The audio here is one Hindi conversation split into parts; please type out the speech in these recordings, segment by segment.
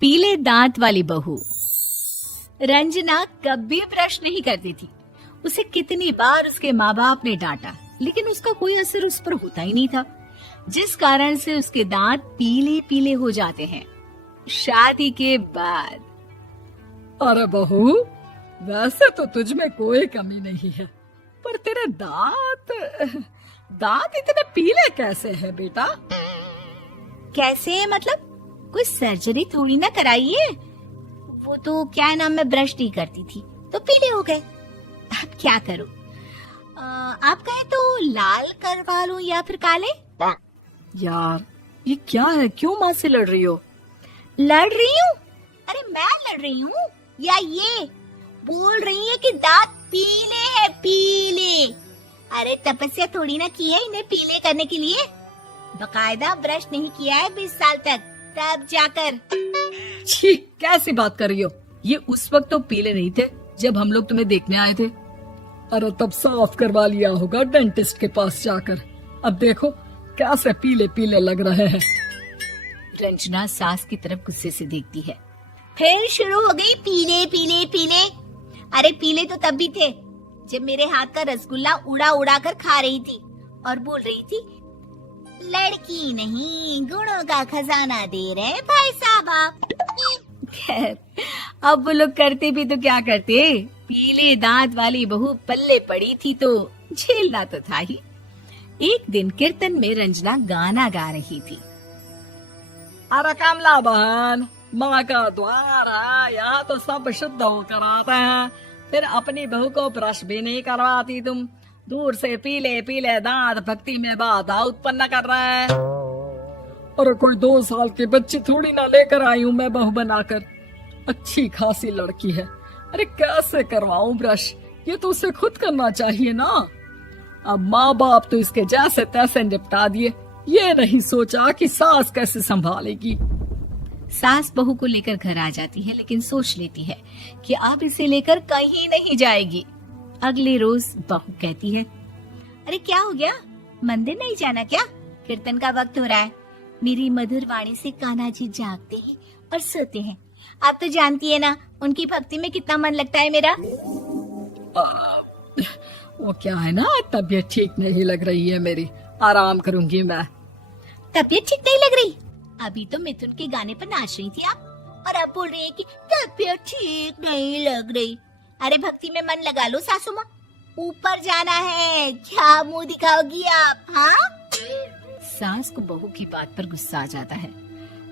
पीले दांत वाली बहू। रंजना कभी ब्रश नहीं करती थी। उसे कितनी बार उसके माँ बाप ने डांटा, लेकिन उसका कोई असर उस पर होता ही नहीं था, जिस कारण से उसके दांत पीले पीले हो जाते हैं। शादी के बाद अरे बहू, वैसे तो तुझ में कोई कमी नहीं है, पर तेरे दांत इतने पीले कैसे हैं बेटा? कैसे मतलब? कोई सर्जरी थोड़ी ना कराइए। वो तो क्या नाम, मैं ब्रश नहीं करती थी तो पीले हो गए। अब क्या करूं? आप कहें तो लाल करवा लूं या फिर काले? यार ये क्या है, क्यों माँ से लड़ रही हो? लड़ रही हूँ? अरे मैं लड़ रही हूँ या ये बोल रही है कि दांत पीले हैं, पीले। अरे तपस्या थोड़ी ना की है इन्हें पीले करने के लिए। बकायदा ब्रश नहीं किया है 20 साल तक, तब जाकर। छी, कैसी बात कर रही हो? ये उस वक्त तो पीले नहीं थे जब हम लोग तुम्हें देखने आए थे। अरे तब साफ करवा लिया होगा डेंटिस्ट के पास जाकर। अब देखो कैसे पीले पीले लग रहे हैं। रंजना सास की तरफ गुस्से से देखती है। फिर शुरू हो गई पीले पीले पीले। अरे पीले तो तब भी थे जब मेरे हाथ का रसगुल्ला उड़ा उड़ा कर खा रही थी और बोल रही थी, लड़की नहीं गुणों का खजाना दे रहे भाई साहब आप। खैर, अब वो लोग करते भी तो क्या करते, पीले दांत वाली बहू पल्ले पड़ी थी तो झेलना तो था ही। एक दिन कीर्तन में रंजना गाना गा रही थी। अरे कमला बहन, माँ का द्वार है, यहाँ तो सब शुद्ध होकर आते हैं, फिर अपनी बहू को ब्रश भी नहीं करवाती तुम। दूर से पीले पीले दांत भक्ति में बाधा उत्पन्न कर रहे हैं। अरे कोई 2 साल की बच्ची थोड़ी ना लेकर आई हूँ मैं बहू बनाकर। अच्छी खासी लड़की है, अरे कैसे करवाऊं ब्रश? ये तो उसे खुद करना चाहिए ना। अब माँ बाप तो इसके जैसे तैसे निपटा दिए, ये नहीं सोचा कि सास कैसे संभालेगी। सास बहू को लेकर घर आ जाती है, लेकिन सोच लेती है कि अब इसे लेकर कहीं नहीं जाएगी। अगले रोज बहू कहती है, अरे क्या हो गया, मंदिर नहीं जाना क्या? कीर्तन का वक्त हो रहा है। मेरी मधुर वाणी से कान्हा जी जागते हैं और सोते हैं। आप तो जानती है ना उनकी भक्ति में कितना मन लगता है मेरा। वो क्या है ना, तबीयत ठीक नहीं लग रही है मेरी, आराम करूंगी मैं। तबीयत ठीक नहीं लग रही? अभी तो मिथुन के गाने पर नाच रही थी आप, और अब बोल रही है कि तबीयत ठीक नहीं लग रही। अरे भक्ति में मन लगा लो सासू माँ, ऊपर जाना है, क्या मुंह दिखाओगी आप? हाँ? सास को बहू की बात पर गुस्सा आ जाता है।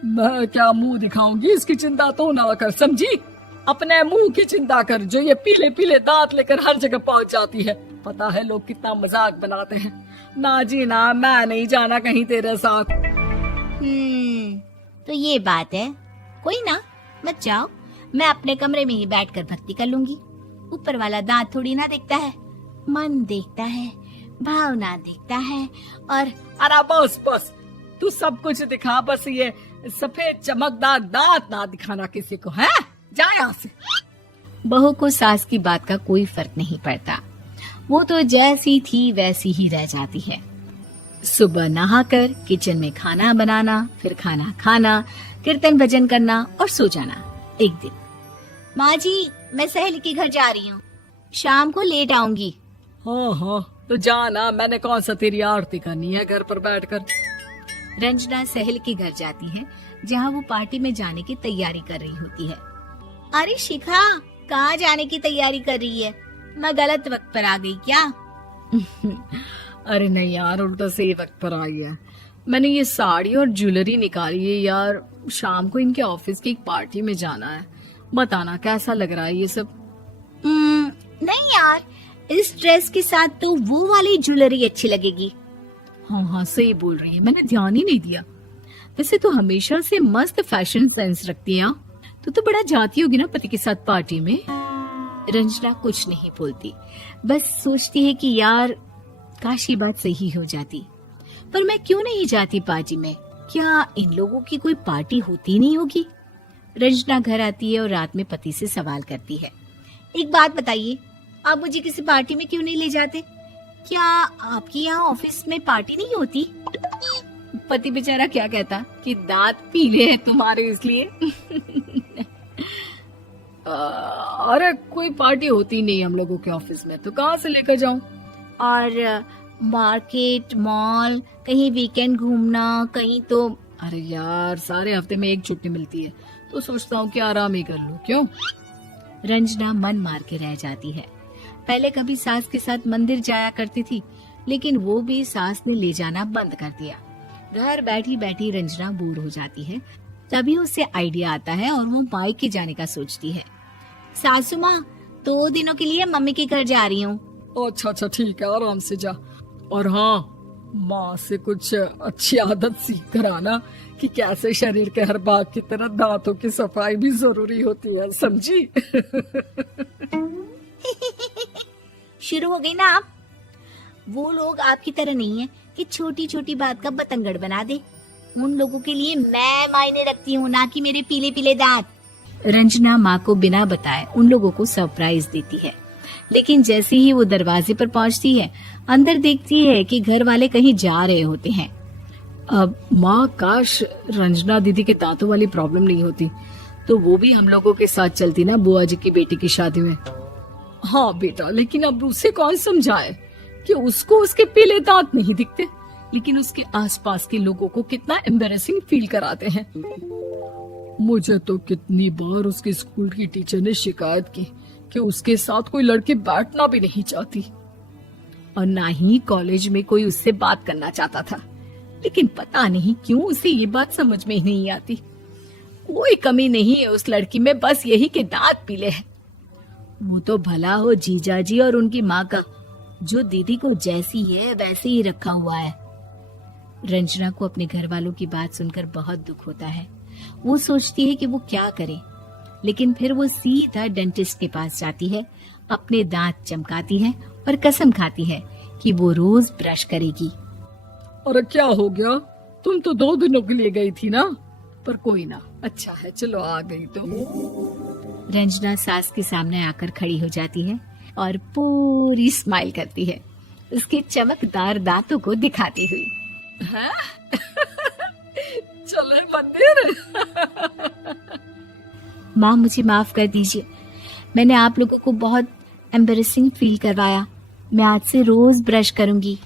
मैं क्या मुंह दिखाऊंगी, इसकी चिंता तो ना कर, समझी? अपने मुंह की चिंता कर, जो ये पीले पीले दांत लेकर हर जगह पहुंच जाती है। पता है लोग कितना मजाक बनाते हैं। ना जी ना, मैं नहीं जाना कहीं तेरे साथ। तो ये बात है। कोई ना, मत जाओ, मैं अपने कमरे में ही बैठकर भक्ति कर लूंगी। ऊपर वाला दांत थोड़ी ना देखता है, मन देखता है, भावना देखता है। और अरे बस बस, तू सब कुछ दिखा, बस ये सफेद चमकदार दांत ना दिखाना किसी को, है? जा यहाँ से। बहू को सास की बात का कोई फर्क नहीं पड़ता, वो तो जैसी थी वैसी ही रह जाती है। सुबह नहाकर किचन में खाना बनाना, फिर खाना खाना, कीर्तन भजन करना और सो जाना। एक दिन, माँ जी मैं सहेली के घर जा रही हूँ, शाम को लेट आऊंगी। हाँ हाँ तो जाना, मैंने कौन सा तेरी आरती करनी है घर पर बैठकर। रंजना सहेली के घर जाती है, जहाँ वो पार्टी में जाने की तैयारी कर रही होती है। अरे शिखा, कहाँ जाने की तैयारी कर रही है? मैं गलत वक्त पर आ गई क्या? अरे नहीं यार, उल्टा सही वक्त पर आ गया। मैंने ये साड़ी और ज्वेलरी निकाली है यार, शाम को इनके ऑफिस की एक पार्टी में जाना है। बताना कैसा लग रहा है ये सब? नहीं यार, इस ड्रेस के साथ तो वो वाली ज्वेलरी अच्छी लगेगी। हाँ हाँ सही बोल रही है, मैंने ध्यान ही नहीं दिया। वैसे तो हमेशा से मस्त फैशन सेंस रखती है। तो बड़ा जाती होगी ना पति के साथ पार्टी में। रंजना कुछ नहीं बोलती, बस सोचती है कि यार काश ये बात सही हो जाती। पर मैं क्यों नहीं जाती पार्टी में? क्या इन लोगों की कोई पार्टी होती नहीं होगी? रंजना घर आती है और रात में पति से सवाल करती है, एक बात बताइए, आप मुझे किसी पार्टी में क्यों नहीं ले जाते? क्या आपकी यहाँ ऑफिस में पार्टी नहीं होती? पति बेचारा क्या कहता कि दांत पीले हैं तुम्हारे इसलिए। अरे कोई पार्टी होती नहीं हम लोगों के ऑफिस में, तो कहाँ से लेकर जाऊं? और मार्केट, मॉल, कहीं वीकेंड घूमना, कहीं तो। अरे यार, सारे हफ्ते में एक छुट्टी मिलती है, तो सोचता हूँ कि आराम ही कर लूं। क्यों? रंजना मन मार के रह जाती है। पहले कभी सास के साथ मंदिर जाया करती थी, लेकिन वो भी सास ने ले जाना बंद कर दिया। घर बैठी बैठी रंजना बोर हो जाती है। तभी उसे आइडिया आता है और वो मायके जाने का सोचती है। सासू माँ, 2 दिनों के लिए मम्मी के घर जा रही हूँ। अच्छा ठीक है, आराम से जा। और हाँ, माँ से कुछ अच्छी आदत सीख कर आना कि कैसे शरीर के हर भाग की तरह दांतों की सफाई भी जरूरी होती है, समझी? शुरू हो गई ना आप। वो लोग आपकी तरह नहीं है कि छोटी छोटी बात का बतंगड़ बना दे। उन लोगों के लिए मैं मायने रखती हूँ, ना कि मेरे पीले पीले दांत। रंजना माँ को बिना बताए उन लोगों को सरप्राइज देती है, लेकिन जैसे ही वो दरवाजे पर पहुंचती है, अंदर देखती है कि घर वाले कहीं जा रहे होते हैं। अब माँ, काश रंजना दीदी के दांतों वाली प्रॉब्लम नहीं होती, तो वो भी हम लोगों के साथ चलती ना बुआ जी की बेटी की शादी में। हाँ बेटा, लेकिन अब उसे कौन समझाए कि उसको उसके पीले दांत नहीं दिखते, लेकिन उसके आसपास के लोगों को कितना एम्बैरेसिंग फील कराते हैं। मुझे तो कितनी बार उसके स्कूल की टीचर ने शिकायत की कि उसके साथ कोई लड़की बैठना भी नहीं चाहती, और ना ही कॉलेज में कोई उससे बात करना चाहता था। लेकिन पता नहीं क्यों उसे ये बात समझ में ही नहीं आती। कोई कमी नहीं है उस लड़की में, बस यही कि दांत पीले हैं। वो तो भला हो जीजा जी और उनकी माँ का, जो दीदी को जैसी है वैसे ही रखा हुआ है। रंजना को अपने घर वालों की बात सुनकर बहुत दुख होता है। वो सोचती है कि वो क्या करे, लेकिन फिर वो सीधा डेंटिस्ट के पास जाती है, अपने दांत चमकाती है और कसम खाती है कि वो रोज ब्रश करेगी। अरे क्या हो गया? तुम तो 2 दिनों के लिए गई थी ना। पर कोई ना, अच्छा है, चलो आ गई तो। रंजना सास के सामने आकर खड़ी हो जाती है और पूरी स्माइल करती है, उसके चमकदार दांतों को दिखाती हुई। हैं? चले मंदिर। माँ, मुझे माफ कर दीजिए, मैंने आप लोगों को बहुत एम्बैरेसिंग फील करवाया। मैं आज से रोज ब्रश करूंगी।